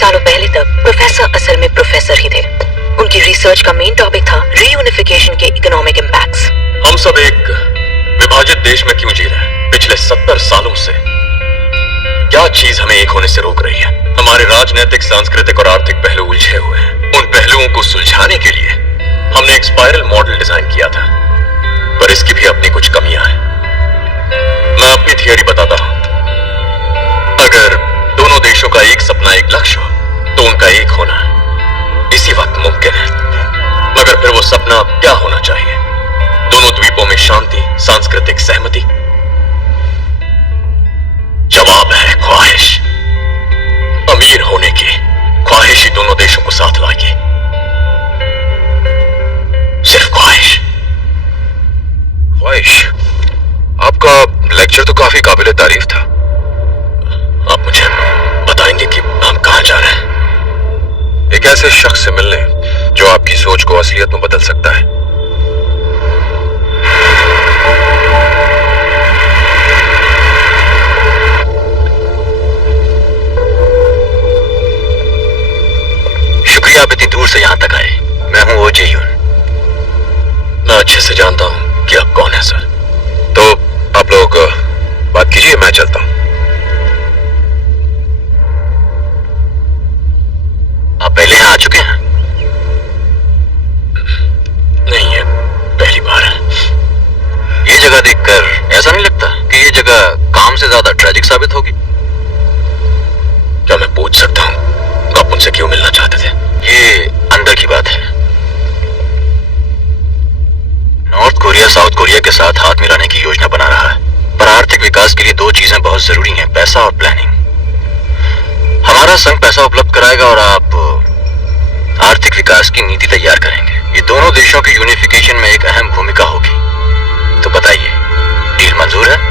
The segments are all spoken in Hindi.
सालों पहले तक प्रोफेसर असल में प्रोफेसर ही थे। उनकी रिसर्च का मेन टॉपिक था रीयूनिफिकेशन के इकोनॉमिक इम्पैक्ट्स। हम सब एक विभाजित देश में क्यों जी रहे हैं? पिछले 70 सालों से क्या चीज हमें एक होने से रोक रही है? हमारे राजनीतिक, सांस्कृतिक और आर्थिक पहलू उलझे हुए हैं। उन पहलुओं को सुलझाने के लिए हमने एक स्पाइरल मॉडल डिजाइन किया था, पर इसकी भी अपनी कुछ कमियां हैं। मैं अपनी थियरी बताता हूं। अगर दोनों देशों का एक सपना, एक लक्ष्य हो, तो उनका एक होना इसी वक्त मुमकिन है। मगर फिर वो सपना क्या होना चाहिए? दोनों द्वीपों में शांति, सांस्कृतिक सहमति। जवाब है ख्वाहिश। अमीर होने की ख्वाहिश ही दोनों देशों को साथ लाएगी। सिर्फ ख्वाहिश। ख्वाहिश। आपका लेक्चर तो काफी काबिले तारीफ था। आप मुझे बताएंगे कि हम कहां जा रहे हैं? एक ऐसे शख्स से मिलने जो आपकी सोच को असलियत में बदल सकता है। शुक्रिया आप इतनी दूर से यहां तक आए। मैं हूं ओ जे यून। मैं अच्छे से जानता हूं कि आप कौन है सर। तो आप लोग बात कीजिए, मैं चलता हूं। आप पहले यहां आ चुके हैं? नहीं, ये पहली बार है। ये जगह देखकर ऐसा नहीं लगता कि ये जगह काम से ज्यादा ट्रेजिक साबित होगी? क्या मैं पूछ सकता हूं आप उनसे क्यों मिलना चाहते थे? ये अंदर की बात है। नॉर्थ कोरिया साउथ कोरिया के साथ हाथ मिलाने की योजना बना रहा है, पर आर्थिक विकास के लिए दो चीजें बहुत जरूरी हैं, पैसा और प्लानिंग। हमारा संघ पैसा उपलब्ध कराएगा और आप आर्थिक विकास की नीति तैयार करेंगे। ये दोनों देशों की यूनिफिकेशन में एक अहम भूमिका होगी। तो बताइए, डील मंजूर है?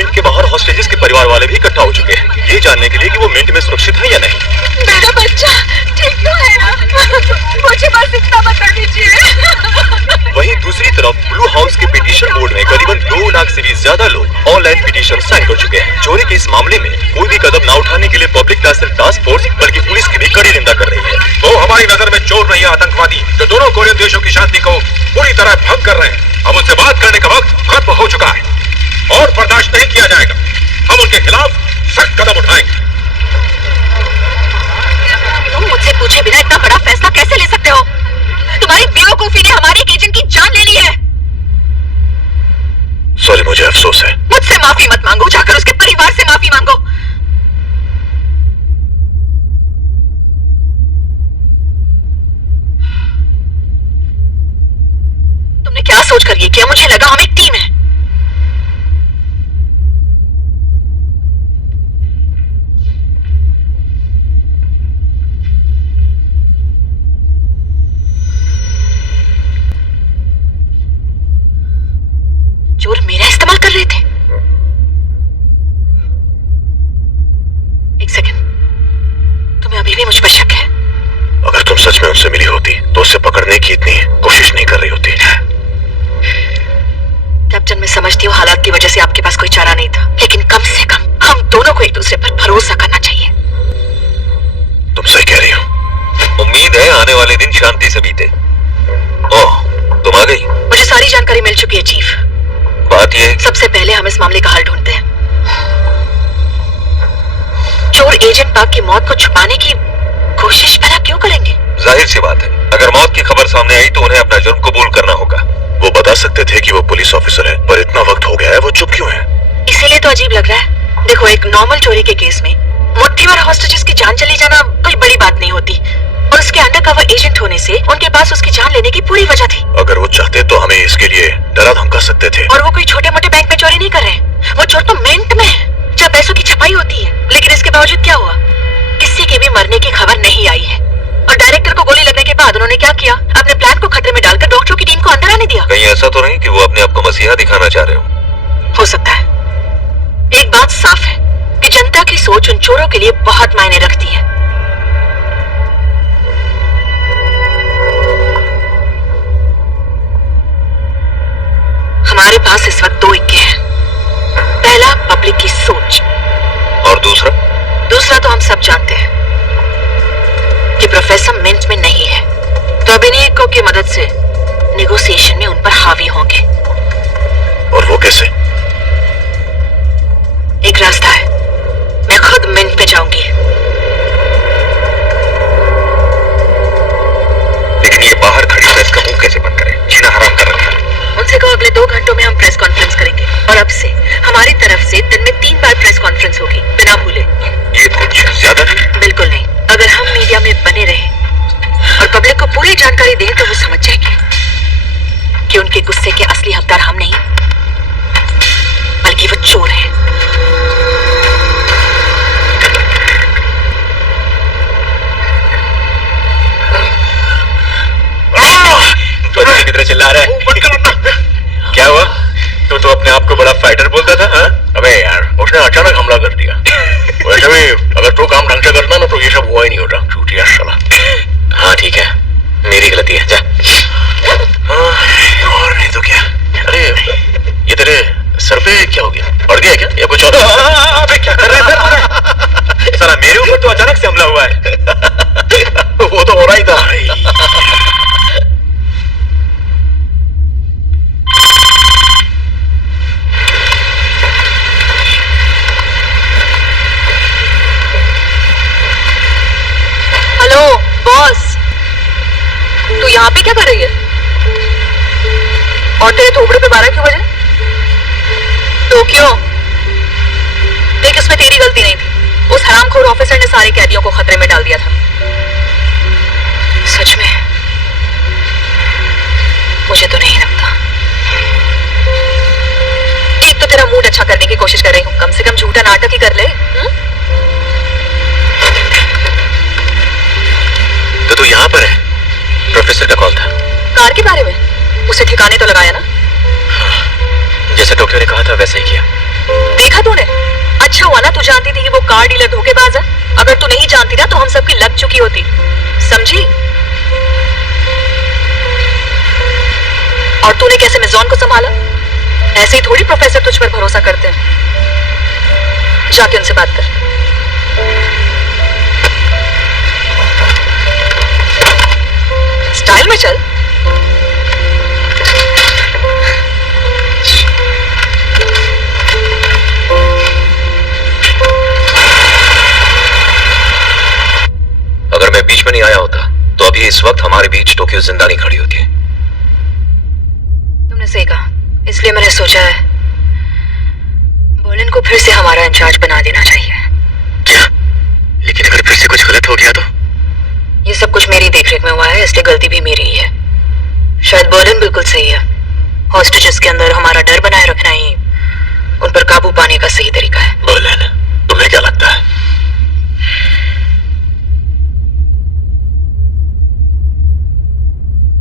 मिंट के बाहर हॉस्टेजेस के परिवार वाले भी इकट्ठा हो चुके हैं, ये जानने के लिए कि वो मिंट में सुरक्षित है या नहीं। मेरा बच्चा ठीक तो है ना? मुझे बस इतना बता दीजिए। वहीं दूसरी तरफ ब्लू हाउस के पिटीशन बोर्ड में करीबन 2 लाख से भी ज्यादा लोग ऑनलाइन पिटीशन साइन कर चुके हैं। चोरी के इस मामले में कोई भी कदम न उठाने के लिए पब्लिक ना सिर्फ टास्क फोर्स बल्कि पुलिस की भी कड़ी निंदा कर रही है। वो हमारी नजर में चोर नहीं आतंकवादी जो दोनों कोरियन देशों की शांति को पूरी तरह भंग कर रहे हैं। अब उनसे बात करने का वक्त खत्म हो चुका है और बर्दाश्त नहीं किया जाएगा। हम उनके खिलाफ सख्त कदम उठाएंगे। तुम मुझसे पूछे बिना इतना बड़ा फैसला कैसे ले सकते हो? तुम्हारी बेवकूफी ने हमारे एक एजेंट की जान ले ली है। सॉरी, मुझे अफसोस है। मुझसे माफी मत मांगो, जाकर उसके परिवार से माफी मांगो। तुमने क्या सोच कर ये किया? मुझे लगा हम एक टीम है। चोर मेरा इस्तेमाल कर रहे थे। एक सेकंड, तुम्हें अभी भी मुझ पर शक है? अगर तुम सच में उनसे मिली होती तो उसे पकड़ने की इतनी कोशिश नहीं कर रही होती। कैप्टन, मैं समझती हूँ हालात की वजह से आपके पास कोई चारा नहीं था, लेकिन कम से कम हम दोनों को एक दूसरे पर भरोसा करना चाहिए। तुम सही कह रही हो। उम्मीद है आने वाले दिन शांति से बीते। ओह, तुम आ गई। मुझे सारी जानकारी मिल चुकी है चीफ। बात ये सबसे पहले हम इस मामले का हल ढूंढते हैं। चोर एजेंट पाक की मौत को छुपाने की कोशिश भला क्यों करेंगे? जाहिर सी बात है, अगर मौत की खबर सामने आई तो उन्हें अपना जुर्म कबूल करना होगा। वो बता सकते थे कि वो पुलिस ऑफिसर है, पर इतना वक्त हो गया है, वो चुप क्यों है? इसीलिए तो अजीब लग रहा है। देखो, एक नॉर्मल चोरी के केस में मुट्ठी भर हॉस्टेजेस की जान चली जाना कोई बड़ी बात नहीं होती, और उसके अंडरकवर एजेंट होने से उनके पास उसकी जान लेने की पूरी वजह थी। अगर वो चाहते तो हमें इसके लिए डरा धमका सकते थे। और वो कोई छोटे मोटे बैंक में चोरी नहीं कर रहे, वो चोर तो मिंट में है जहाँ पैसों की छपाई होती है। लेकिन इसके बावजूद क्या हुआ? किसी के भी मरने की खबर नहीं आई है, और डायरेक्टर को गोली लगने के बाद उन्होंने क्या किया? अपने प्लान को खतरे में डालकर डॉक्टरों की टीम को अंदर आने दिया। कहीं ऐसा तो नहीं कि वो अपने आप को मसीहा दिखाना चाह रहे हो सकता है। एक बात साफ है कि जनता की सोच उन चोरों के लिए बहुत मायने रखती है। हमारे पास इस वक्त 2 इक्के हैं। पहला, पब्लिक की सोच, और दूसरा तो हम सब जानते हैं कि प्रोफेसर मिंट में नहीं है, तो अभिनयकों की मदद से नेगोशिएशन में उन पर हावी होंगे। और वो कैसे? एक रास्ता है, मैं खुद मिंट पे जाऊंगी। लेकिन ये बाहर खड़ी प्रेस का मुंह कैसे बंद करे? जीना हराम कर रखा है। उनसे कहो अगले 2 घंटों में हम प्रेस कॉन्फ्रेंस करेंगे, और अब से हमारी तरफ से दिन में 3 बार प्रेस कॉन्फ्रेंस होगी, बिना भूले। ये कुछ ज्यादा नहीं? बिल्कुल नहीं। अगर हम मीडिया में बने रहे और पब्लिक को पूरी जानकारी दें तो वो समझ जाएंगे कि उनके गुस्से के असली हकदार हम नहीं, बल्कि वो चोर है। बच्चे की तरह चिल्ला रहा है। क्या हुआ? तो अपने आप को बड़ा फाइटर बोलता था, हाँ? अबे यार, उसने अचानक हमला कर दिया। वैसे भी अगर तू काम ढंग से करता ना तो ये सब हुआ ही नहीं होता। चूतिया साला। हाँ ठीक है, मेरी गलती है, जा। और नहीं तो क्या। अरे ये तेरे सर पे क्या हो गया? पड़ गया क्या या कुछ और? अबे क्या कर रहे थे? साला मेरे ऊपर तो अचानक से हमला हुआ है। वो तो हो रहा ही था। हेलो बॉस, तू यहाँ पे क्या कर रही है? और तेरे थोबड़े पे 12 क्यों बजे? तो क्यों? देख, इसमें तेरी गलती नहीं थी। उस हरामखोर ऑफिसर ने सारे कैदियों को खतरे में डाल दिया था। सच में मुझे तो नहीं लगता। एक तो तेरा मूड अच्छा करने की कोशिश कर रही हूँ, कम से कम झूठा नाटक ही कर ले। तो तू यहाँ पर है? प्रोफेसर का कॉल था। कार के बारे में? उसे ठिकाने तो लगाया ना? जैसे डॉक्टर ने कहा था वैसे ही किया। देखा तूने? अच्छा हुआ ना तू जानती थी कि वो कार डीलर धोखेबाज है। अगर तू नहीं जानती ना तो हम सबकी लग चुकी होती, समझी? और तूने कैसे मिज़ोन को संभाला? ऐसे ही थोड़ी प्रोफेसर तुझ पर भरोसा करते हैं। जाके उनसे बात कर। स्टाइल में चल। अगर मैं बीच में नहीं आया होता तो अभी इस वक्त हमारे बीच टोक्यो जिंदा नहीं खड़ी होती। तुमने सही कहा, इसलिए मैंने सोचा है बोलिन को फिर से हमारा इंचार्ज बना देना चाहिए। क्या? लेकिन अगर फिर से कुछ गलत हो गया तो? ये सब कुछ मेरी देखरेख में हुआ है, इसलिए गलती भी मेरी ही है। शायद बोलिन बिल्कुल सही है। हॉस्टेजेस के अंदर हमारा डर बनाए रखना ही उन पर काबू पाने का सही तरीका है। बोलिन, तुम्हें क्या लगता है?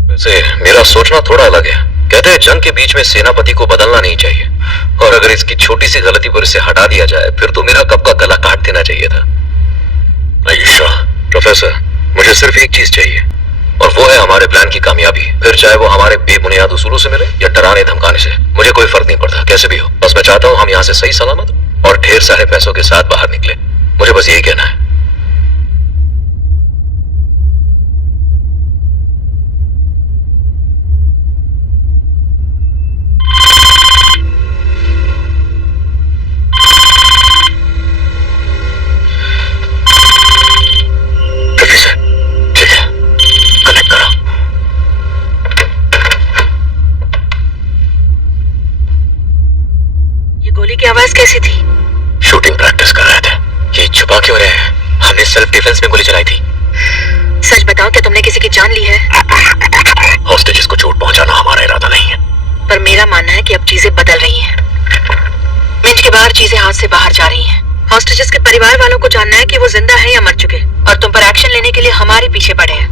वैसे मेरा सोचना थोड़ा अलग है। कहते हैं जंग के बीच में सेनापति को बदलना नहीं चाहिए, और अगर इसकी छोटी सी गलती पर इसे हटा दिया जाए फिर तो मेरा कब का गला काट देना चाहिए था। प्रोफेसर, मुझे सिर्फ एक चीज चाहिए और वो है हमारे प्लान की कामयाबी। फिर चाहे वो हमारे बेबुनियाद उसूलों से मिले या डराने धमकाने से, मुझे कोई फर्क नहीं पड़ता, कैसे भी हो। बस मैं चाहता हूँ हम यहाँ से सही सलामत और ढेर सारे पैसों के साथ बाहर निकले। मुझे बस यही कहना है। की आवाज कैसी थी? शूटिंग प्रैक्टिस कर रहे थे। ये छुपा क्यों रहे हैं? हमने सेल्फ डिफेंस में गोली चलाई थी। सच बताओ, क्या तुमने किसी की जान ली है? हॉस्टेजेस को चोट पहुंचाना हमारा इरादा नहीं है। पर मेरा मानना है कि अब चीजें बदल रही हैं। मिनट के बाद चीजें हाथ से बाहर जा रही हैं। हॉस्टेजेस के परिवार वालों को जानना है कि वो जिंदा है या मर चुके, और तुम पर एक्शन लेने के लिए हमारे पीछे पड़े हैं।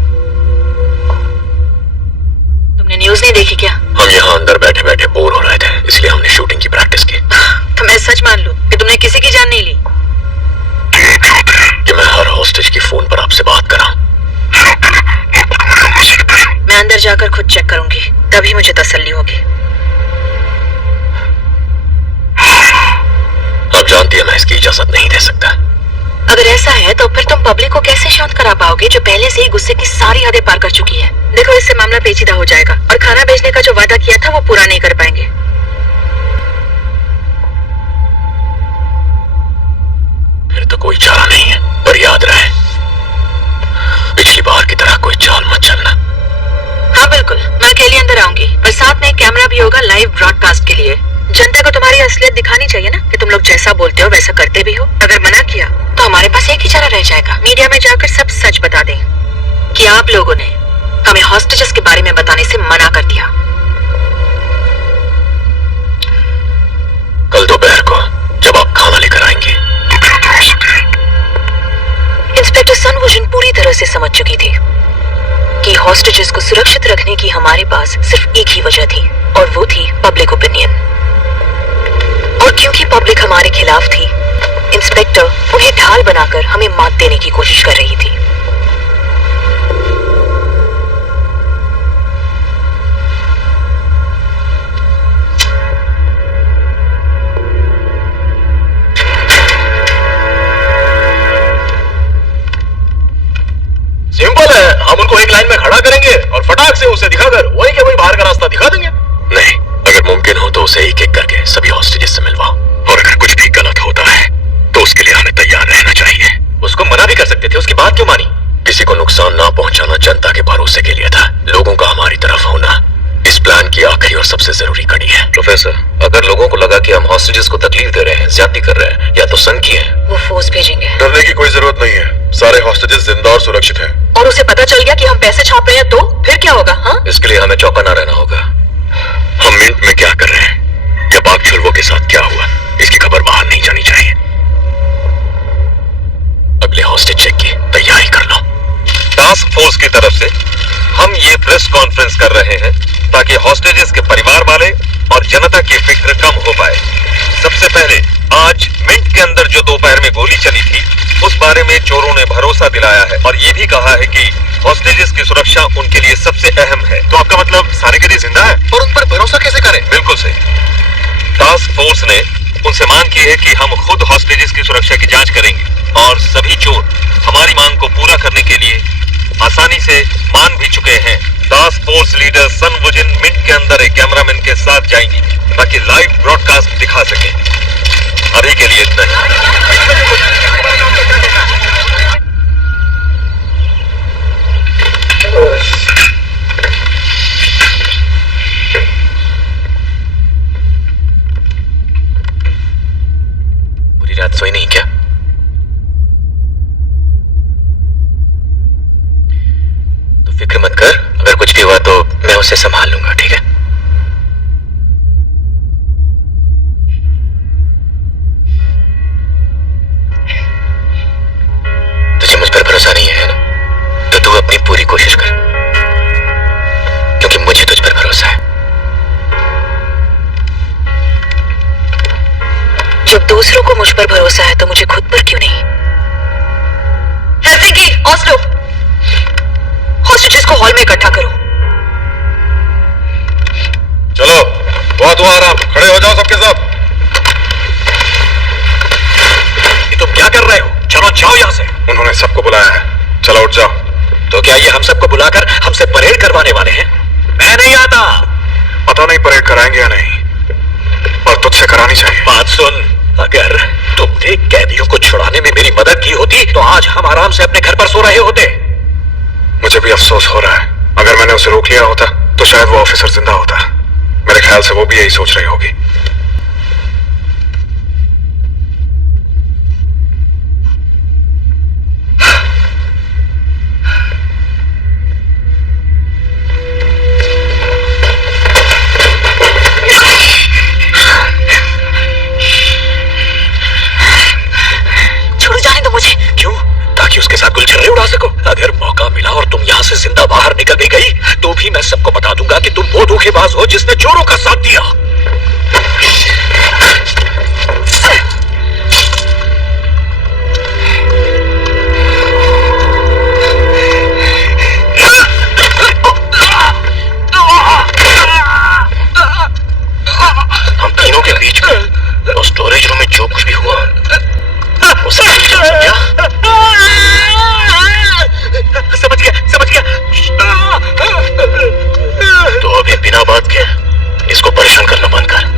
तुमने न्यूज नहीं देखी क्या? हम यहाँ अंदर बैठे बैठे बोर हो रहे थे, इसलिए हमने शूटिंग की प्रैक्टिस की। तो मैं सच मान लूं कि तुमने किसी की जान नहीं ली? कि मैं हर हॉस्टेज की फोन पर आपसे बात करा। मैं अंदर जाकर खुद चेक करूंगी, तभी मुझे तसल्ली होगी। आप जानती है मैं इसकी इजाजत नहीं दे सकता। अगर ऐसा है तो फिर तुम पब्लिक को कैसे शांत करा पाओगे जो पहले से ही गुस्से की सारी हदें पार कर चुकी है? देखो, इससे मामला पेचीदा हो जाएगा और खाना भेजने का जो वादा किया था वो पूरा नहीं कर पाएंगे। फिर तो कोई चारा नहीं है, पर याद रहे पिछली बार की तरह कोई चाल मत चलना। हाँ बिल्कुल, मैं अकेले अंदर आऊंगी, पर साथ में एक कैमरा भी होगा लाइव ब्रॉडकास्ट के लिए। जनता को तुम्हारी असलियत दिखानी चाहिए ना, कि तुम लोग जैसा बोलते हो वैसा करते भी हो। अगर मना किया तो हमारे पास एक ही चारा रह जाएगा, मीडिया में जाकर सब सच बता दें कि आप लोगों ने हमें हॉस्टेजेस के बारे में बताने से मना कर दिया। कल दोपहर को जब आप खाना लेकर आएंगे। इंस्पेक्टर सनवुजन पूरी तरह से समझ चुकी थी कि हॉस्टेजेस को सुरक्षित रखने की हमारे पास सिर्फ एक ही वजह थी, और वो थी पब्लिक ओपिनियन। और क्योंकि पब्लिक हमारे खिलाफ थी, इंस्पेक्टर उन्हें ढाल बनाकर हमें मात देने की कोशिश कर रही थी। सिंपल है, हम उनको एक लाइन में खड़ा करेंगे और फटाक से उसे दिखाकर वही के वही बाहर का रास्ता दिखा देंगे। नहीं, अगर मुमकिन हो तो उसे एक एक करके सभी हॉस्टेजेस से मिलवाओ, और अगर कुछ भी गलत होता है तो उसके लिए हमें तैयार रहना चाहिए। उसको मना भी कर सकते थे, उसकी बात क्यों मानी? किसी को नुकसान ना पहुंचाना जनता के भरोसे के लिए था। लोगों का हमारी तरफ होना इस प्लान की आखिरी और सबसे जरूरी कड़ी है। प्रोफेसर, अगर लोगों को लगा कि हम हॉस्टेजेस को तकलीफ दे रहे हैं, ज्यादती कर रहे हैं या तो संकी हैं, वो फोर्स भेजेंगे। डरने की कोई जरूरत नहीं है, सारे हॉस्टेजेस जिंदा और सुरक्षित हैं। और उसे पता चल गया कि हम पैसे छाप रहे हैं तो फिर क्या होगा? हाँ, इसके लिए हमें चौकन्ना रहना होगा। हम मिनट में क्या कर रहे हैं, जब आग छुलवों के साथ क्या हुआ, इसकी खबर बाहर नहीं जानी चाहिए। अगले हॉस्टेज चेक की तैयारी कर लो। टास्क फोर्स की तरफ से हम ये प्रेस कॉन्फ्रेंस कर रहे हैं ताकि हॉस्टेजेस के परिवार वाले और जनता की फिक्र कम हो पाए। सबसे पहले के अंदर जो दोपहर में गोली चली थी उस बारे में चोरों ने भरोसा दिलाया है और ये भी कहा है कि हॉस्टेजेस की सुरक्षा उनके लिए सबसे अहम है। तो आपका मतलब सारे कैदी जिंदा है और उन पर भरोसा कैसे करें? बिल्कुल सही। टास्क फोर्स ने उनसे मांग की है कि हम खुद हॉस्टेजेस की सुरक्षा की जांच करेंगे और सभी चोर हमारी मांग को पूरा करने के लिए आसानी से मान भी चुके हैं। टास्क फोर्स लीडर सन वुजिन मिनट के अंदर एक कैमरामैन के साथ जाएंगी ताकि लाइव ब्रॉडकास्ट दिखा सके। अभी के लिए इतना ही। पूरी रात सोई नहीं क्या? तो फिक्र मत कर, अगर कुछ भी हुआ तो मैं उसे संभाल लूंगा, ठीक है? तुझे मुझ पर भरोसा नहीं है ना? तो तू अपनी पूरी कोशिश कर, क्योंकि मुझे तुझ पर भरोसा है। जब दूसरों को मुझ पर भरोसा है तो मुझे खुद पर क्यों नहीं? हेलसिंकी, ऑस्लो, हॉस्टेजेस को हॉल में इकट्ठा करो। चलो, बहुत हुआ आराम, खड़े हो जाओ सबके सब। ये तुम क्या कर रहे हो? चलो जाओ यहाँ से। उन्होंने सबको बुलाया है, चलो उठ जाओ। तो क्या ये हम सबको बुलाकर हमसे परेड करवाने वाले हैं? मैं नहीं आता। पता नहीं परेड कराएंगे या नहीं, पर तुझसे करानी चाहिए। बात सुन, अगर तुमने कैदियों को छुड़ाने में मेरी मदद की होती तो आज हम आराम से अपने घर पर सो रहे होते। मुझे भी अफसोस हो रहा है, अगर मैंने उसे रोक लिया होता तो शायद वो ऑफिसर जिंदा होता। मेरे ख्याल से वो भी यही सोच रही होगी। उसके साथ गुलछर्रे उड़ा सको। अगर मौका मिला और तुम यहाँ से जिंदा बाहर निकल भी गई तो भी मैं सबको बता दूंगा कि तुम वो धोखेबाज हो जिसने चोरों का साथ दिया। हम तीनों के बीच में और स्टोरेज रूम में जो कुछ भी हुआ वो सब क्या? समझ गया। तो अभी बिना बात के इसको परेशान करना बंद कर।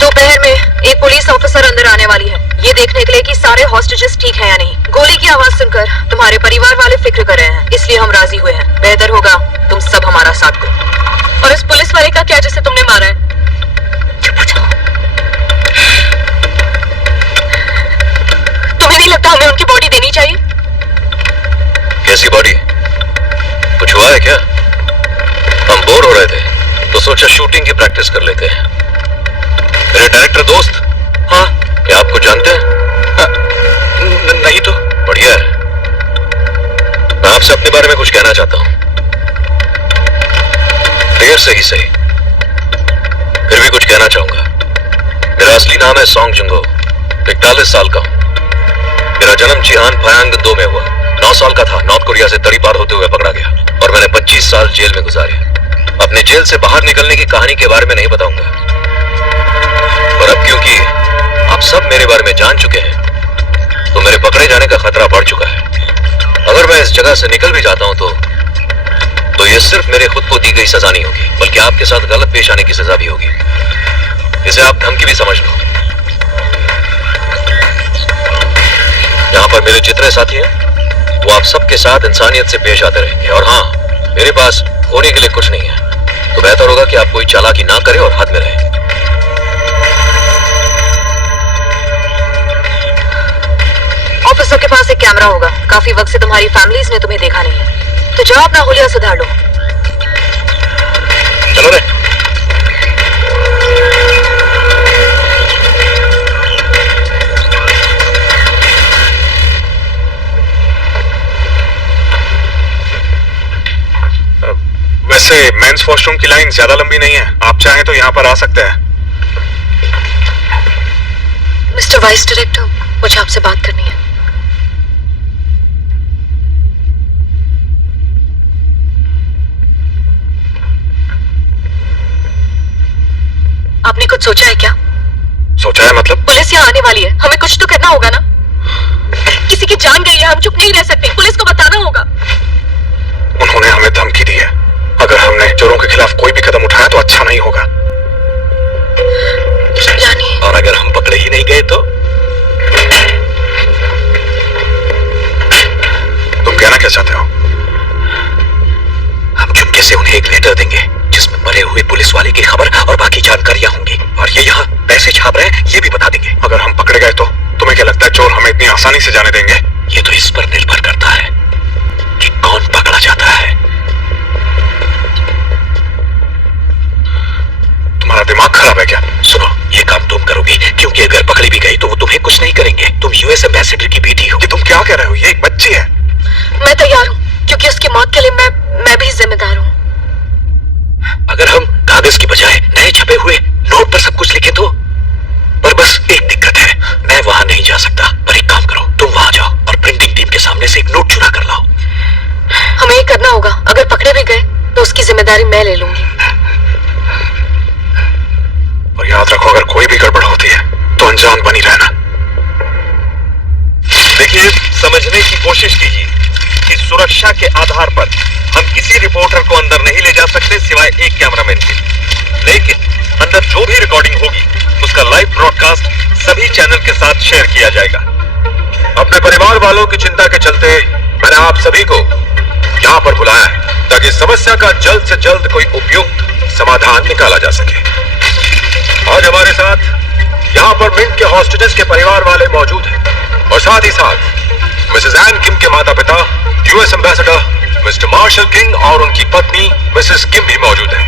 दोपहर में एक पुलिस ऑफिसर अंदर आने वाली है, ये देखने के लिए कि सारे हॉस्टेजेस ठीक हैं या नहीं। गोली की आवाज सुनकर तुम्हारे परिवार वाले फिक्र कर रहे हैं, इसलिए हम राजी हुए हैं। बेहतर होगा तुम सब हमारा साथ दो। और इस पुलिस वाले का क्या जिसे तुमने मारा है? चुप हो जाओ। तुम्हें नहीं लगता हमें उनकी बॉडी देनी चाहिए? कैसी बॉडी? कुछ हुआ है क्या? हम बोर हो रहे थे तो सोचा शूटिंग की प्रैक्टिस कर लेते हैं। मेरे डायरेक्टर दोस्त, हाँ, क्या आपको जानते हैं? नहीं तो बढ़िया है। मैं आपसे अपने बारे में कुछ कहना चाहता हूं, देर से ही सही, फिर भी कुछ कहना चाहूंगा। मेरा असली नाम है सोंग जुंगो, 41 साल का हूं। मेरा जन्म चिहान फयांग 2 में हुआ। 9 साल का था, नॉर्थ कोरिया से तरी पार होते हुए पकड़ा गया और मैंने 25 साल जेल में गुजारे। अपने जेल से बाहर निकलने की कहानी के बारे में नहीं बताऊंगा, पर अब क्योंकि आप सब मेरे बारे में जान चुके हैं तो मेरे पकड़े जाने का खतरा बढ़ चुका है। अगर मैं इस जगह से निकल भी जाता हूं तो ये सिर्फ मेरे खुद को दी गई सजा नहीं होगी, बल्कि आपके साथ गलत पेश आने की सजा भी होगी। इसे आप धमकी भी समझ लो। यहाँ पर मेरे जितने साथी हैं वो आप सबके साथ इंसानियत से पेश आते रहेंगे। और हाँ, मेरे पास होने के लिए कुछ नहीं है, तो बेहतर होगा कि आप कोई चालाकी ना करें और हाथ में रहें। कैमरा होगा। काफी वक्त से तुम्हारी फैमिलीज ने तुम्हें देखा नहीं है, तो जाओ अपना हुलिया सुधार लो। चलो रे। वैसे मेंस वॉशरूम की लाइन ज्यादा लंबी नहीं है, आप चाहें तो यहाँ पर आ सकते हैं। मिस्टर वाइस डायरेक्टर, मुझे आपसे बात करनी है। आपने कुछ सोचा है क्या? सोचा है मतलब? पुलिस यहाँ आने वाली है, हमें कुछ तो करना होगा ना। किसी की जान गई है, हम चुप नहीं रह सकते, पुलिस को बताना होगा। उन्होंने हमें धमकी दी है, अगर हमने चोरों के खिलाफ कोई भी कदम उठाया तो अच्छा नहीं होगा। यानी? और अगर हम पकड़े ही नहीं गए तो? तुम कहना क्या चाहते हो? हम चुपके से उन्हें एक लेटर देंगे जिसमें मरे हुए पुलिस वाले की खबर और बाकी जानकारियां होंगी, और ये यहाँ पैसे छाप रहे हैं ये भी बता देंगे। अगर हम पकड़े गए तो तुम्हें क्या लगता है चोर हमें इतनी आसानी से जाने देंगे? ये तो इस पर निर्भर करता है कि कौन पकड़ा जाता है। तुम्हारा दिमाग खराब है क्या? सुनो, ये काम तुम करोगी, क्योंकि अगर पकड़ी भी गई तो वो तुम्हें कुछ नहीं करेंगे। तुम यूएस एम्बेसडर की बेटी हो। ये तुम क्या कह रहे हो? ये एक बच्ची है। मैं तैयार हूँ, क्योंकि उसकी मौत के लिए मैं भी जिम्मेदार हूँ। अगर हम कागज की बजाय नए छपे हुए नोट पर सब कुछ लिखें तो? पर बस एक दिक्कत है, मैं वहां नहीं जा सकता। पर एक काम करो, तुम वहां जाओ और प्रिंटिंग टीम के सामने से एक नोट चुरा कर लाओ। हमें ये करना होगा, अगर पकड़े भी गए तो उसकी जिम्मेदारी मैं ले लूंगी। और याद रखो, अगर कोई भी गड़बड़ होती है तो अनजान बनी रहना। देखिए, समझने की कोशिश कीजिए कि सुरक्षा के आधार पर हम किसी रिपोर्टर को अंदर नहीं ले जा सकते सिवाय एक कैमरामैन के। लेकिन अंदर जो भी रिकॉर्डिंग होगी उसका लाइव ब्रॉडकास्ट सभी चैनल के साथ शेयर किया जाएगा। अपने परिवार वालों की चिंता के चलते मैंने आप सभी को यहाँ पर बुलाया है, ताकि समस्या का जल्द से जल्द कोई उपयुक्त समाधान निकाला जा सके। आज हमारे साथ यहाँ पर मिंट के हॉस्टेजेस के परिवार वाले मौजूद हैं, और साथ ही साथ मिसेस एन किम के माता पिता US ambassador mister Marshall King और उनकी पत्नी मिसेस किम भी मौजूद हैं।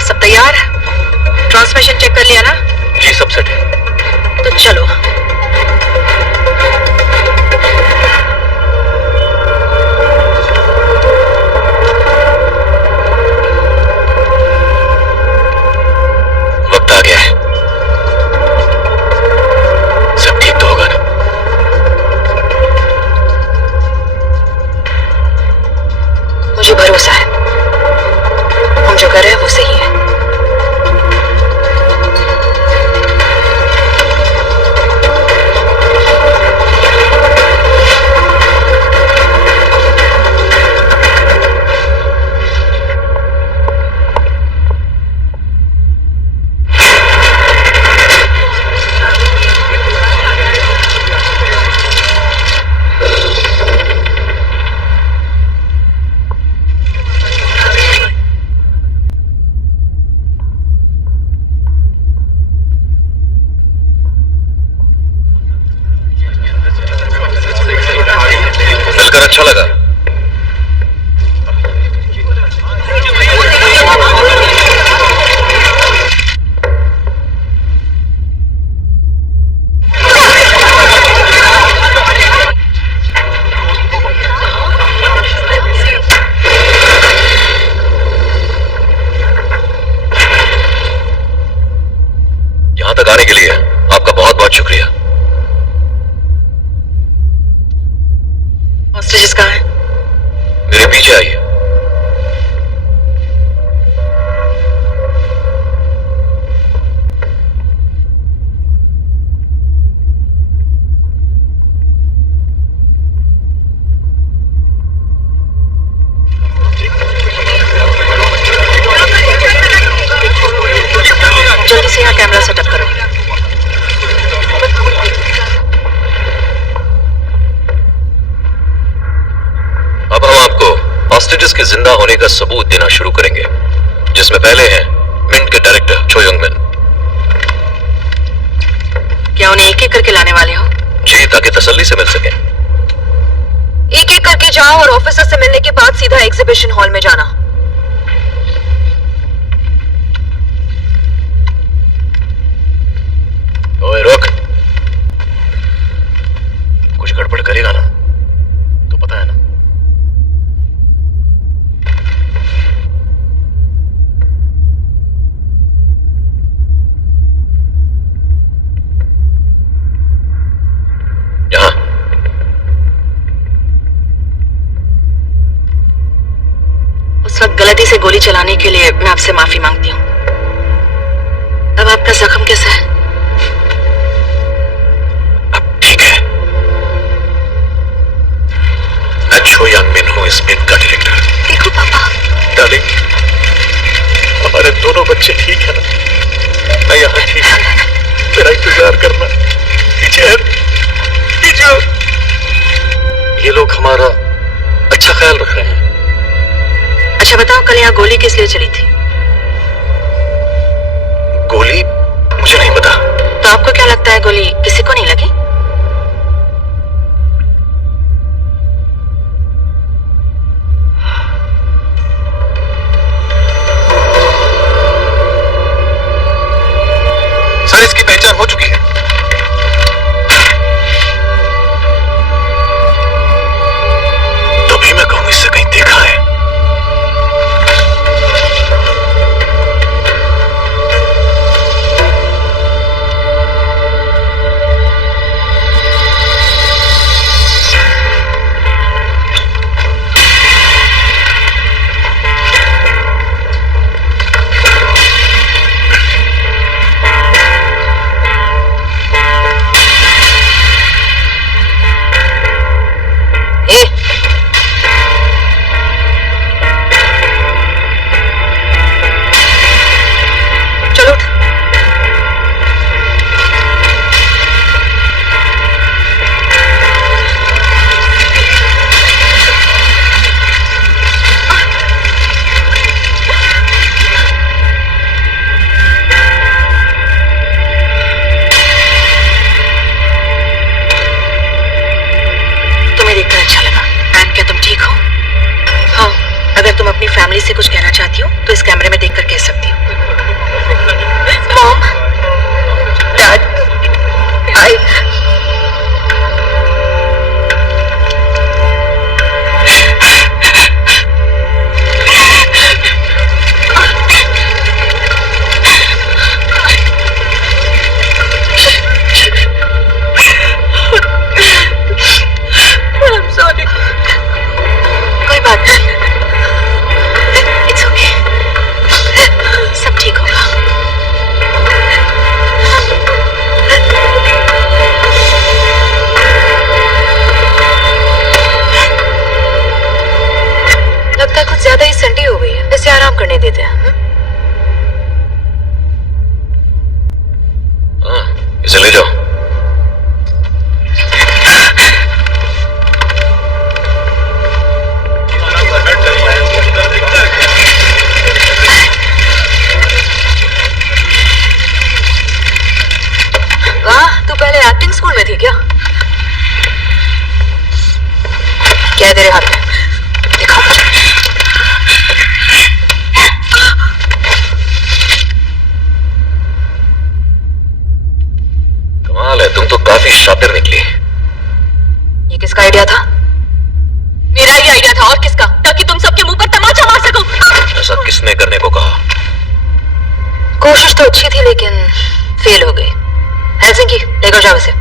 सब तैयार? ट्रांसमिशन चेक कर लिया ना? जी, सब सेट है। तो चलो। वक्त आ गया है, सब ठीक तो होगा ना? मुझे भरोसा है, हम जो कर रहे हैं वो सही है। मिलकर अच्छा लगा। यहां तक आने के लिए आपका बहुत बहुत शुक्रिया। हॉस्टेजेस कहाँ हैं? मेरे पीछे आइए। का सबूत देना शुरू करेंगे, जिसमें पहले हैं मिंट के डायरेक्टर चो यंग मिन। क्या उन्हें एक एक करके लाने वाले हो? जी, ताकि तसल्ली से मिल सके। एक एक करके जाओ और ऑफिसर से मिलने के बाद सीधा एग्जीबिशन हॉल में जाना। ओए रुक, कुछ गड़बड़ करेगा ना तो पता है ना। यहां उस वक्त गलती से गोली चलाने के लिए मैं आपसे माफी मांगती हूँ। अब आपका जख्म कैसा है? अब ठीक है। मैं चो यंग मिन हूं, इस मिंट का डायरेक्टर। देखो पापा। डार्लिंग, हमारे दोनों बच्चे ठीक है ना? मैं यहाँ ठीक हूँ, मेरा इंतजार करना। पीछे पीछे। ये लोग हमारा अच्छा ख्याल रख रहे हैं। अच्छा बताओ, कल यहाँ गोली किस लिए चली थी? गोली मुझे नहीं पता। तो आपको क्या लगता है गोली किसी को नहीं लगी? सर, इसकी पहचान हो चुकी है। तभी मैं कहूं इससे कहीं देखा है। फैमिली से कुछ कहना चाहती हो तो इस कैमरे में देखकर कह सकती हो। मॉम, डैड, आई ज्यादा ही संडी हो गई है, इसे आराम करने देते हैं। इसे ले जाओ। वाह, तू पहले एक्टिंग स्कूल में थी क्या? क्या है तेरे हाथ में? दिखाओ। तुम तो काफी शातिर निकली। ये किसका आइडिया था? मेरा ही आइडिया था, और किसका? ताकि तुम सबके मुंह पर तमाचा मार सकूं। ऐसा किसने करने को कहा? कोशिश तो अच्छी थी लेकिन फेल हो गई। हेलसिंकी, लेकर जाओ इसे।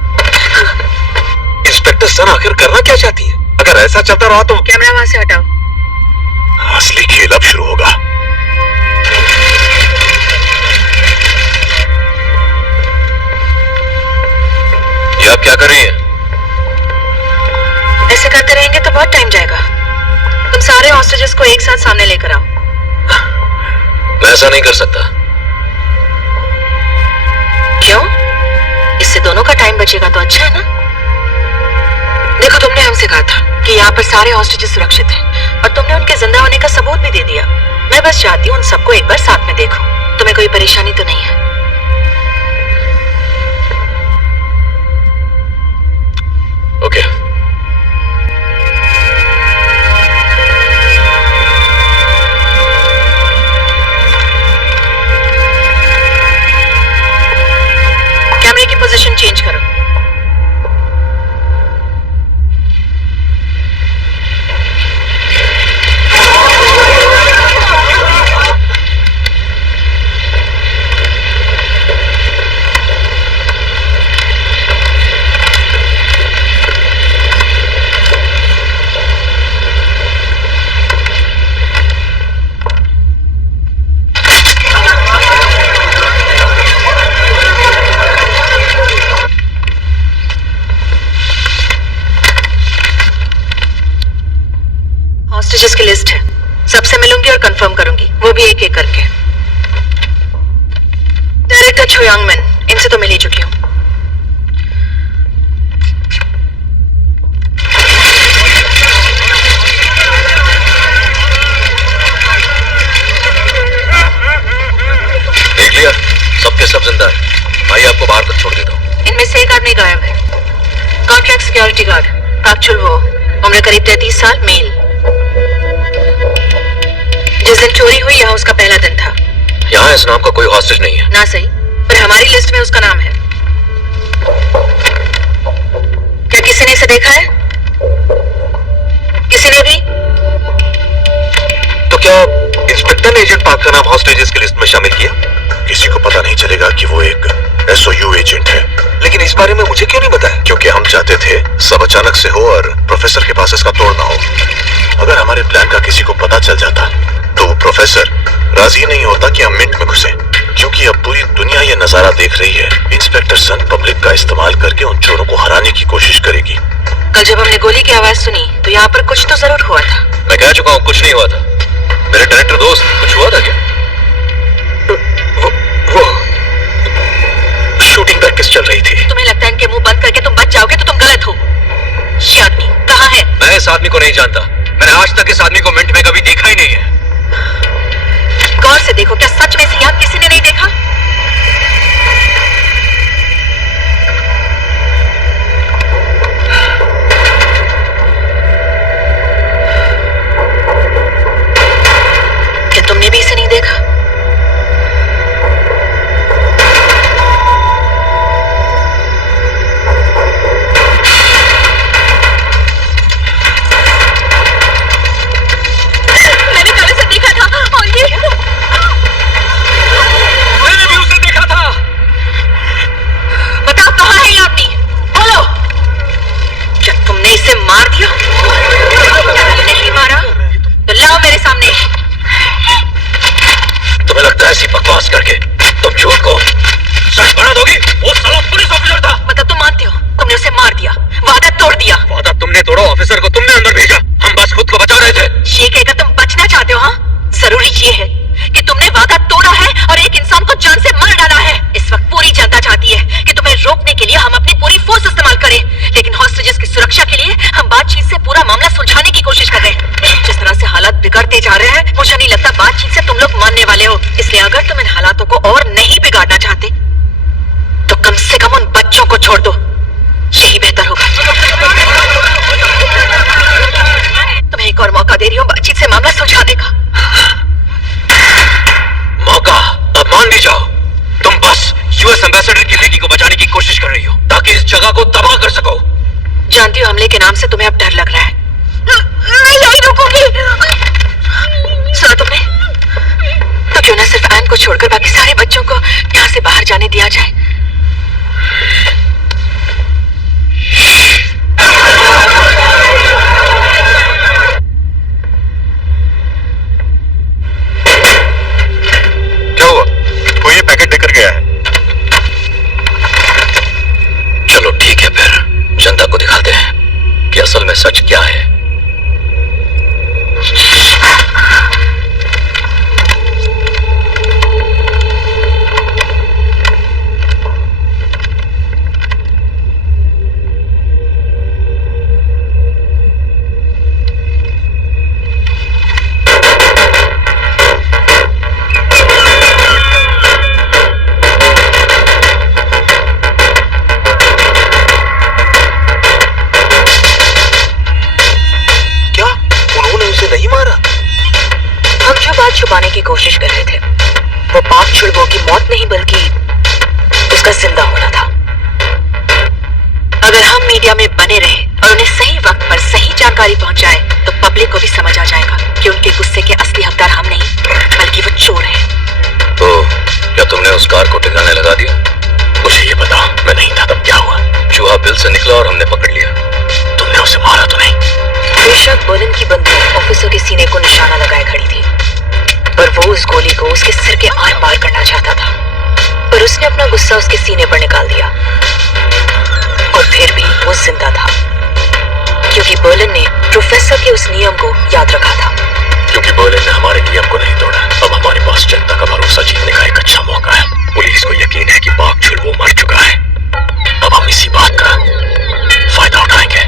इंस्पेक्टर सन आखिर करना क्या चाहती है? अगर ऐसा चलता रहा तो कैमरा वहां से हटाओ। असली खेल अब शुरू होगा। आप क्या कर रही हैं? ऐसे करते रहेंगे तो बहुत टाइम जाएगा। तुम सारे हॉस्टेजेस को एक साथ सामने लेकर आओ। मैं ऐसा नहीं कर सकता। क्यों? इससे दोनों का टाइम बचेगा तो अच्छा है ना? देखो, तुमने हमसे कहा था कि यहाँ पर सारे हॉस्टेजेस सुरक्षित हैं। और तुमने उनके जिंदा होने का सबूत भी दे दिया। मैं बस चाहती हूँ उन सबको एक बार साथ में देखूं। तुम्हें कोई परेशानी तो नहीं है? ओके। कैमरे की पोजीशन चेंज करो। हॉस्टेजेस की लिस्ट है, सबसे मिलूंगी और कंफर्म करूंगी, वो भी एक एक करके। डायरेक्टर छो यांगमैन, इनसे तो मिल ही चुकी हूँ। देख लिया, सबके सब जिंदा है। भाई आपको बाहर तक छोड़ देता हूँ। इनमें से एक आदमी गायब है, कॉन्ट्रैक्ट सिक्योरिटी गार्ड, एक्चुअल वो, उम्र करीब 33 साल, मेल। जिस दिन चोरी हुई यहाँ उसका पहला दिन था। यहाँ इस नाम का कोई हॉस्टेज नहीं है। ना सही, पर हमारी लिस्ट में उसका नाम है। क्या किसी ने इसे देखा है? किसी ने भी? तो क्या इंस्पेक्टर ने एजेंट पार्क का नाम हॉस्टेजेस की लिस्ट में शामिल किया? किसी को पता नहीं चलेगा कि वो एक SOU एजेंट है। लेकिन इस बारे में मुझे क्यों नहीं बताया? क्योंकि हम चाहते थे सब अचानक से हो और प्रोफेसर के पास इसका तोड़ ना हो। अगर हमारे प्लान का किसी को पता चल जाता तो वो प्रोफेसर राजी नहीं होता कि हम मिंट में घुसे। क्योंकि अब पूरी दुनिया ये नजारा देख रही है, इंस्पेक्टर सन पब्लिक का इस्तेमाल करके उन चोरों को हराने की कोशिश करेगी। कल जब हमने गोली की आवाज सुनी तो यहाँ पर कुछ तो जरूर हुआ था। मैं कह चुका हूँ कुछ नहीं हुआ था। मेरे डायरेक्टर दोस्त, कुछ हुआ था क्या? वो शूटिंग प्रैक्टिस चल रही थी। तुम्हें लगता है इनके मुंह बंद करके तुम बच जाओगे तो तुम गलत हो। ये आदमी कहाँ है? मैं इस आदमी को नहीं जानता। मैंने आज तक इस आदमी को मिंट में कभी देखा ही नहीं है। गौर से देखो, क्या सच में से यहाँ किसी ने नहीं देखा? क्या तुमने भी इसे नहीं देखा? मैंने कल इसे देखा था और ये मैंने भी उसे देखा था। बताओ कहाँ है ये आदमी? बोलो। क्या तुमने इसे मार दिया? नहीं मारा तो लाओ मेरे सामने। तुम्हें लगता है ऐसी बकवास करके तुम झूठ को सच बना दोगी? वो साला पुलिस ऑफिसर था। मतलब तुम मानते हो तुमने उसे मार दिया, वादा तोड़ दिया? वादा तुमने तोड़ा, ऑफिसर को तुमने अंदर भेजा। हम बस खुद को बचा रहे थे। ये कहकर तुम बचना चाहते हो? हाँ, जरूरी ये है कि तुमने वादा तोड़ा है और एक इंसान को जान से मार डाला है। इस वक्त पूरी जनता चाहती है कि तुम्हें रोकने के लिए हम अपनी पूरी फोर्स इस्तेमाल करें, लेकिन हॉस्टेजेस की सुरक्षा के लिए हम बातचीत से पूरा मामला सुलझाने की कोशिश कर रहे हैं। जिस तरह से हालात बिगड़ते जा रहे हैं, मुझे नहीं लगता बातचीत से तुम लोग मानने वाले हो। इसलिए अगर तुम इन हालातों को और नहीं बिगाड़ना चाहते तो कम से कम उन बच्चों को छोड़ दो, यही बेहतर होगा। तुम्हें एक और मौका दे रही हूँ बातचीत से मामला सुलझाने का। मौका अब मान भी जाओ। तुम बस US एम्बेसडर की बेटी को बचाने की कोशिश कर रही हो ताकि इस जगह को तबाह कर सको। जानती हो हमले के नाम से तुम्हें अब डर लग रहा है। मैं यही रुकूंगी। सुना तुमने? तो क्यों ना सिर्फ एन को छोड़कर बाकी सारे बच्चों को यहाँ से बाहर जाने दिया जाए। क्या हुआ? कोई ये पैकेट लेकर गया है। चलो ठीक है, फिर जनता को दिखाते हैं कि असल में सच क्या है। मीडिया में बने रहे और उन्हें सही वक्त पर सही जानकारी पहुंचाए तो पब्लिक को भी समझ आ जाएगा कि उनके गुस्से के असली हकदार हम नहीं बल्कि वो चोर है। तो क्या तुमने उस कार को ठिकाने लगा दिया? मुझे ये बता, मैं नहीं था तब क्या हुआ? चूहा बिल से निकला और हमने पकड़ लिया। तुमने उसे मारा तो नहीं? बेशक बोलन की बंदूक ऑफिसर के सीने को निशाना लगाए खड़ी थी, पर वो उस गोली को उसके सिर के आर पार करना चाहता था, पर उसने अपना गुस्सा उसके सीने पर निकाल दिया और फिर भी वो जिंदा था क्योंकि बोलन ने प्रोफेसर के उस नियम को याद रखा था। क्योंकि बोलन ने हमारे नियम को नहीं तोड़ा। अब हमारे पास जनता का भरोसा जीतने का एक अच्छा मौका है। पुलिस को यकीन है कि पाक छुलवो मर चुका है। अब हम इसी बात का फायदा उठाएंगे।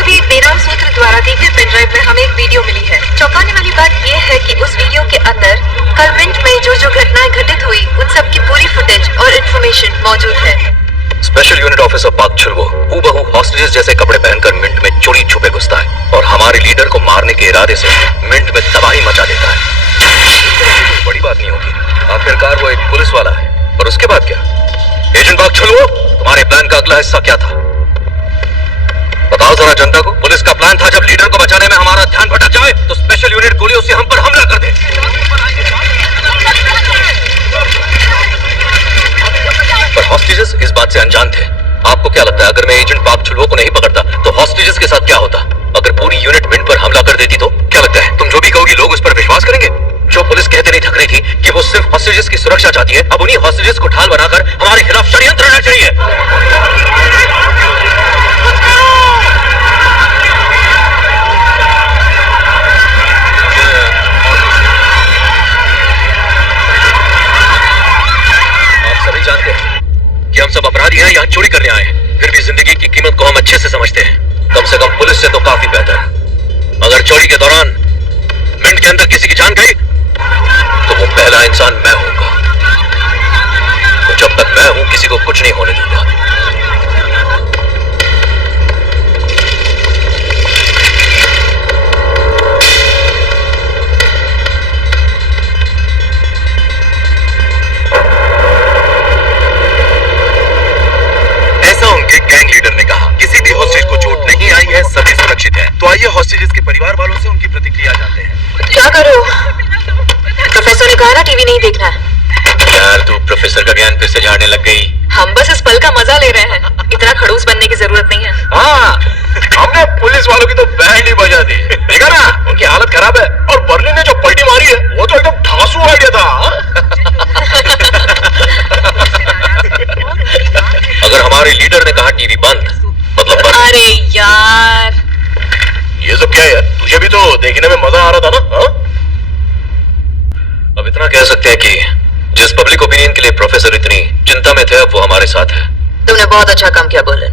अभी बेनाम सूत्र द्वारा दी गई पेन ड्राइव में हमें एक वीडियो मिली है। चौंकाने वाली बात यह है कि उस वीडियो के अंदर कल मिंट में जो घटनाएं घटित हुई उन सब की पूरी फुटेज और इंफॉर्मेशन मौजूद है। स्पेशल यूनिट ऑफिसर पाक छुलवो हूबहू हॉस्टेजेस जैसे कपड़े पहनकर मिंट में चोरी छुपे घुसता है और हमारे लीडर को मारने के इरादे से मिंट में तबाही मचा देता है। कोई बड़ी बात नहीं होगी। आखिरकार वो एक पुलिस वाला है। और उसके बाद क्या? एजेंट पाक छुलवो, तुम्हारे प्लान का अगला हिस्सा क्या था? बताओ जरा जनता को। पुलिस का प्लान था जब लीडर को बचाने में हमारा ध्यान भटक जाए तो स्पेशल यूनिट गोलियों से हम पर हमला कर दे। पर हॉस्टेजेस इस बात से अनजान थे। आपको क्या लगता है अगर मैं एजेंट पाक छुलवो को नहीं पकड़ता तो हॉस्टेजेस के साथ क्या होता? अगर पूरी यूनिट मिंट पर हमला कर देती तो क्या लगता है तुम जो भी कहोगी लोग उस पर विश्वास करेंगे? जो पुलिस कहते नहीं थक रही थी कि वो सिर्फ हॉस्टेजेस की सुरक्षा चाहती है, अब उन्हीं हॉस्टेजेस को ढाल बनाकर हमारे खिलाफ षड्यंत्र रचना चाहिए। जानते हैं कि हम सब अपराधी हैं, यहाँ चोरी करने आए हैं, फिर भी जिंदगी की कीमत को हम अच्छे से समझते हैं। कम से कम पुलिस से तो काफी बेहतर। अगर चोरी के दौरान मिनट के अंदर किसी की जान गई तो वो पहला इंसान मैं होऊंगा। तो जब तक मैं हूं किसी को कुछ नहीं होने दूंगा। गैंग लीडर ने कहा किसी भी हॉस्टेज को चोट नहीं आई है, सभी सुरक्षित हैं। तो आइए हॉस्टेजेस के परिवार वालों से उनकी प्रतिक्रिया जानते हैं। क्या करो? प्रोफेसर ने कहा ना टीवी नहीं देखना है। यार तू प्रोफेसर का ज्ञान फिर से झाड़ने लग गई। हम बस इस पल का मजा ले रहे हैं, इतना खड़ूस बनने की जरूरत नहीं है। हाँ, हमने पुलिस वालों की तो बैंड ही बजा दी। देखा ना, उनकी हालत खराब है। और बर्लिन ने जो पलटी मारी है वो तो एकदम धांसू आइडिया था। अगर हमारे लीडर ने कहा टीवी बंद मतलब बंद। अरे यार ये सब क्या है? तुझे भी तो देखने में मजा आ रहा था ना? अब इतना कह सकते हैं कि जिस पब्लिक ओपिनियन के लिए प्रोफेसर इतनी चिंता में थे अब वो हमारे साथ है। तुमने बहुत अच्छा काम किया बोलन।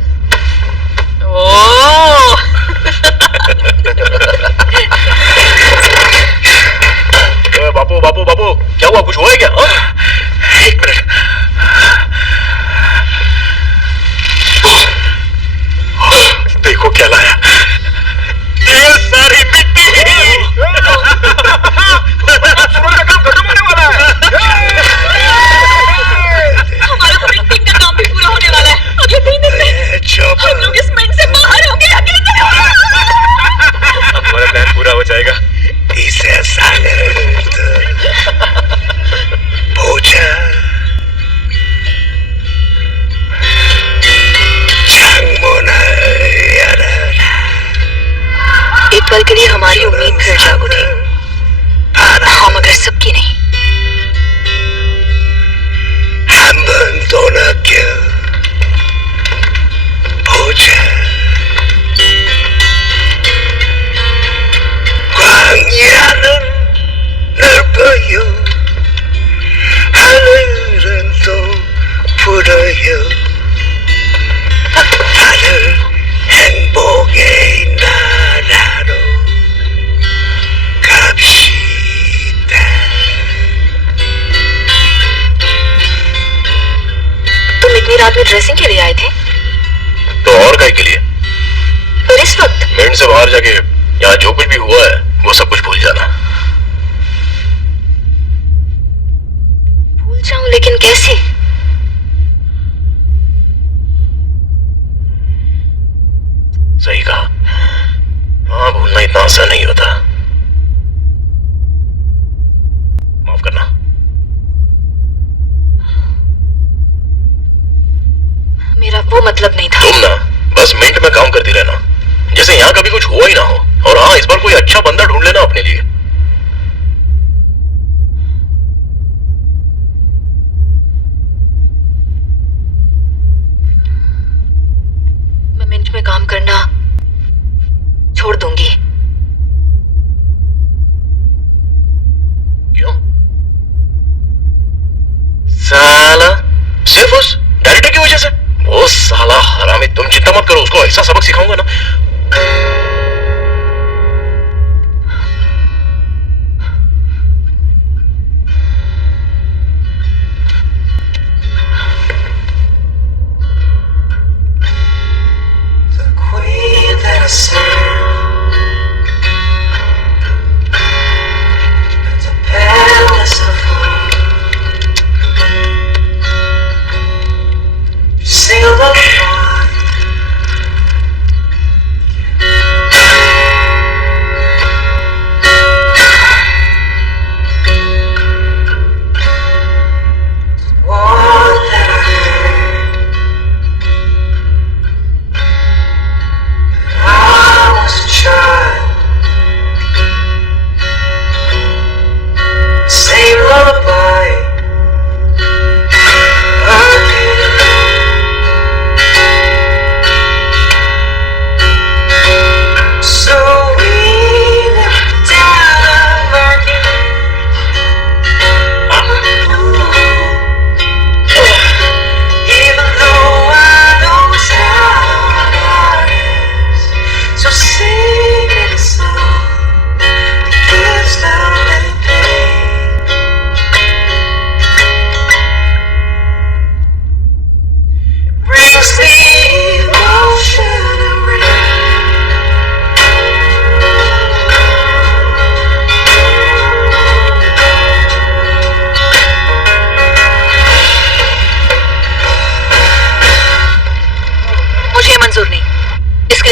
बापू बापू बापू क्या हुआ? कुछ हुआ है क्या? एक मिनट। देखो क्या लाया। ये सारी मिट्टी का काम खत्म होने वाला है। हमारा प्रिंटिंग का काम भी पूरा होने वाला है। अब ये 3 दिन में हम लोग इस मिनट से बाहर होंगे। अब हमारा प्लान पूरा हो जाएगा। इसे पूछा एक पल के लिए हमारी उम्मीद फिर जाग उठी। हाँ मगर सबकी नहीं। Abandona que puja Guanyanan Nerbayo Haliranto Pudayo Halir Hengboge Nararo Kapshita। तुम इतनी रात में ड्रेसिंग के लिए आए थे? तो और काय के लिए? पर इस वक्त मिनट से बाहर जाके यहाँ जो कुछ भी हुआ है वो सब कुछ भूल जाना। भूल जाऊं लेकिन कैसे? मतलब नहीं था। तुम ना बस मिनट में काम करती रहना, जैसे यहाँ कभी कुछ हुआ ही ना हो। और हाँ, इस बार कोई अच्छा बंदा ढूंढ लेना अपने लिए। मैं मिनट में काम करना छोड़ दूंगी। क्यों? साला सिर्फ उस डायरेक्टर की वजह से? वो साला हरामी, तुम चिंता मत करो, उसको ऐसा सबक सिखाऊंगा ना।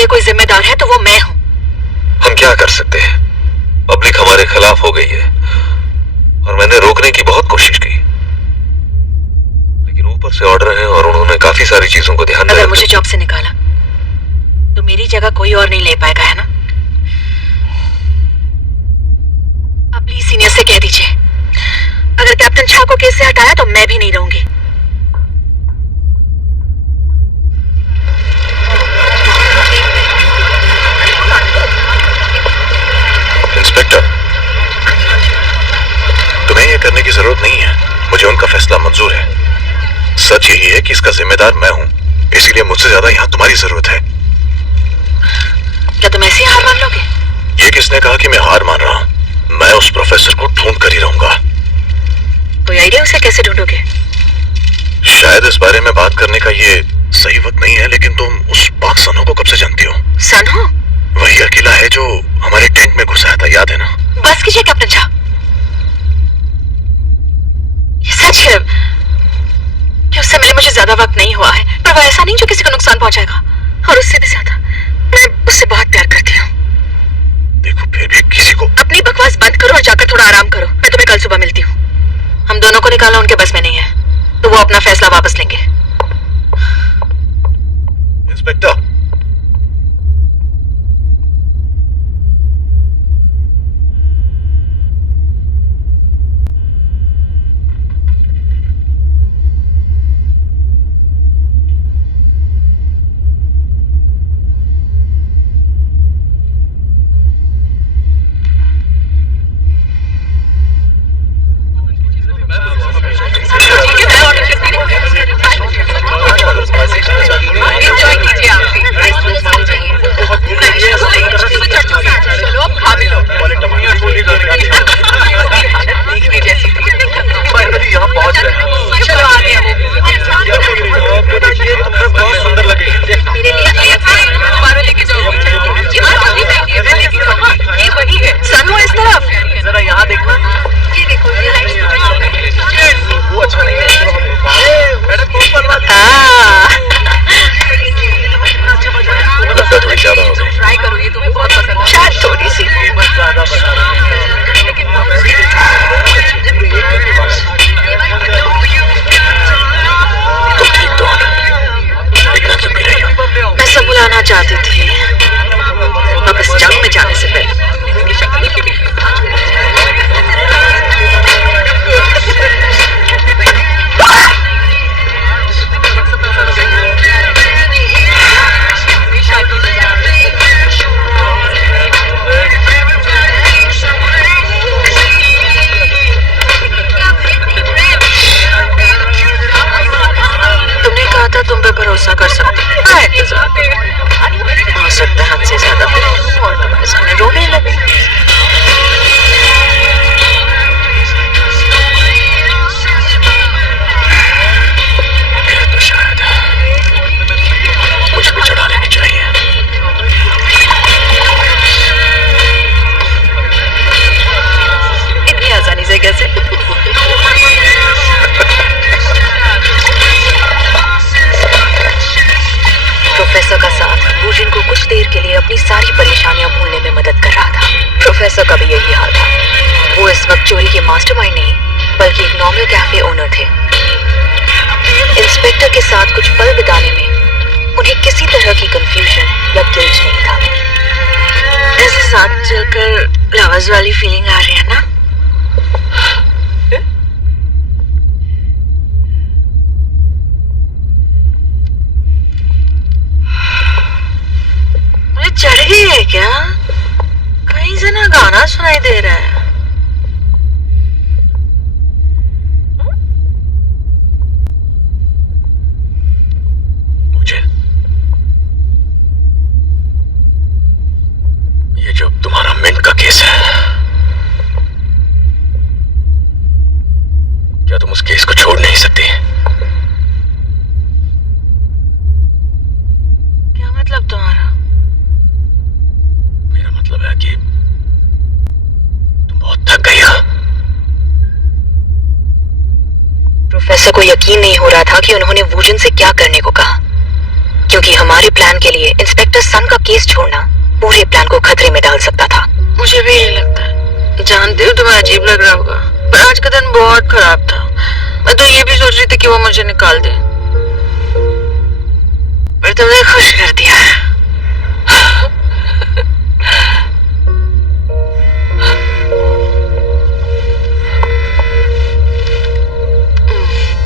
कोई जिम्मेदार है तो वो मैं हूं। हम क्या कर सकते हैं? पब्लिक हमारे खिलाफ हो गई है और मैंने रोकने की बहुत कोशिश की, लेकिन ऊपर से ऑर्डर है और उन्होंने काफी सारी चीजों को ध्यान में अगर मुझे जॉब से निकाला तो मेरी जगह कोई और नहीं ले पाएगा, है ना? आप प्लीज सीनियर से कह दीजिए, अगर कैप्टन झा को केस से हटाया तो मैं भी नहीं रहूंगी। इंस्पेक्टर, तुम्हें यह करने की जरूरत नहीं है, मुझे उनका फैसला मंजूर है। सच यही है कि इसका जिम्मेदार मैं हूं, इसीलिए मुझसे ज्यादा यहाँ तुम्हारी जरूरत है। क्या तुम ऐसे हार मान लोगे? ये किसने कहा कि मैं हार मान रहा हूं? मैं उस प्रोफेसर को ढूंढ कर ही रहूंगा। कोई आइडिया उसे कैसे ढूंढोगे? शायद इस बारे में बात करने का ये सही वक्त नहीं है, लेकिन तुम उस पाक सनो को कब से जानती हो? सनो? वही अकेला है जो हमारे टेंट में घुसा था, याद है ना? बस कीजिए कैप्टन झा, ये सच है कि उससे मिले मुझे ज्यादा वक्त नहीं हुआ है, पर वो ऐसा नहीं जो किसी को नुकसान पहुंचाएगा, और उससे भी ज्यादा मैं उससे बहुत प्यार करती हूँ। देखो, फिर भी किसी को अपनी बकवास बंद करो और जाकर थोड़ा आराम करो। मैं तुम्हें कल सुबह मिलती हूँ। हम दोनों को निकालना उनके बस में नहीं है, तो वो अपना फैसला वापस लेंगे। इंस्पेक्टर, अपनी सारी परेशानियां भूलने में मदद कर रहा था। प्रोफेसर का भी यही हाल था। वो इस वक्त चोरी के मास्टरमाइंड नहीं, बल्कि एक नॉर्मल कैफे ओनर थे। इंस्पेक्टर के साथ कुछ पल बिताने में उन्हें किसी तरह की कंफ्यूजन या गिल्ट नहीं था। ऐसे साथ चलकर लवर्स वाली फीलिंग आ रही है ना? मुझे चढ़ गई है क्या? कहीं से ना गाना सुनाई दे रहा है। मुझे ये जो तुम्हारा मिंट का केस है, क्या तुम उस केस को छोड़ नहीं सकती? क्या मतलब तुम्हारा? मेरा मतलब है कि तुम बहुत थक गई हो। प्रोफेसर को यकीन नहीं हो रहा था कि उन्होंने वूजन से क्या करने को कहा, क्योंकि हमारे प्लान के लिए इंस्पेक्टर सन का केस छोड़ना पूरे प्लान को खतरे में डाल सकता था। मुझे भी यही लगता है। जानती हूँ तुम्हें अजीब लग रहा होगा, पर आज का दिन बहुत खराब था। मैं तो ये भी सोच रही थी कि वो मुझे निकाल दे, पर तुमने खुश कर दिया।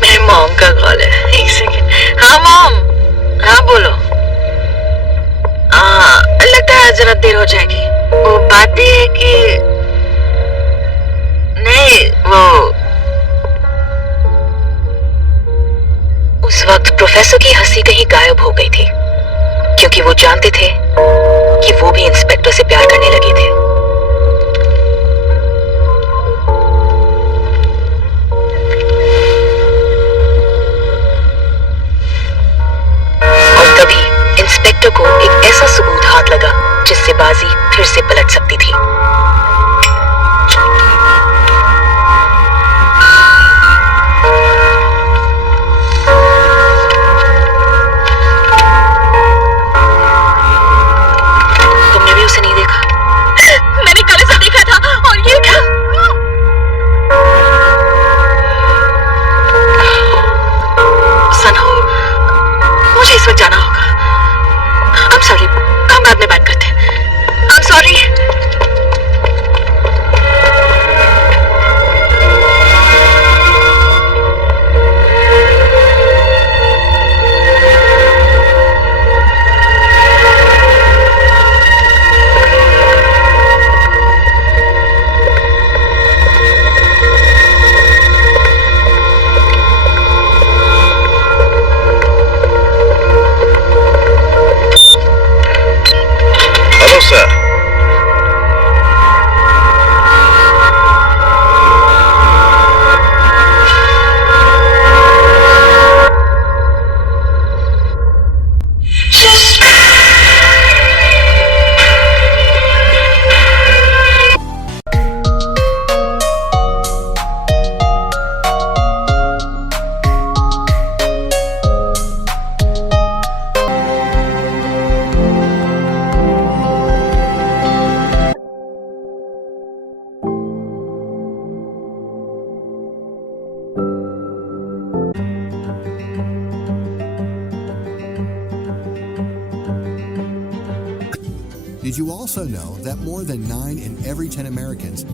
मेरे मॉम का कॉल है, एक सेकेंड। हाँ मॉम। हाँ बोलो। लगता है जरा देर हो जाएगी। वो बात ये है कि नहीं, वो उस वक्त प्रोफेसर की हंसी कहीं गायब हो गई थी, क्योंकि वो जानते थे कि वो भी इंस्पेक्टर से प्यार करने लगे थे। और तभी इंस्पेक्टर को एक ऐसा सबूत हाथ लगा जिससे बाजी फिर से पलट सकती थी। तुमने भी उसे नहीं देखा? मैंने कल उसे देखा था। और ये क्या? सना, मुझे इस वक्त जाना होगा। I'm sorry, हम बाद में बात करते हैं। I'm sorry। Hello sir. Did you also know that more than 9 in every 10 Americans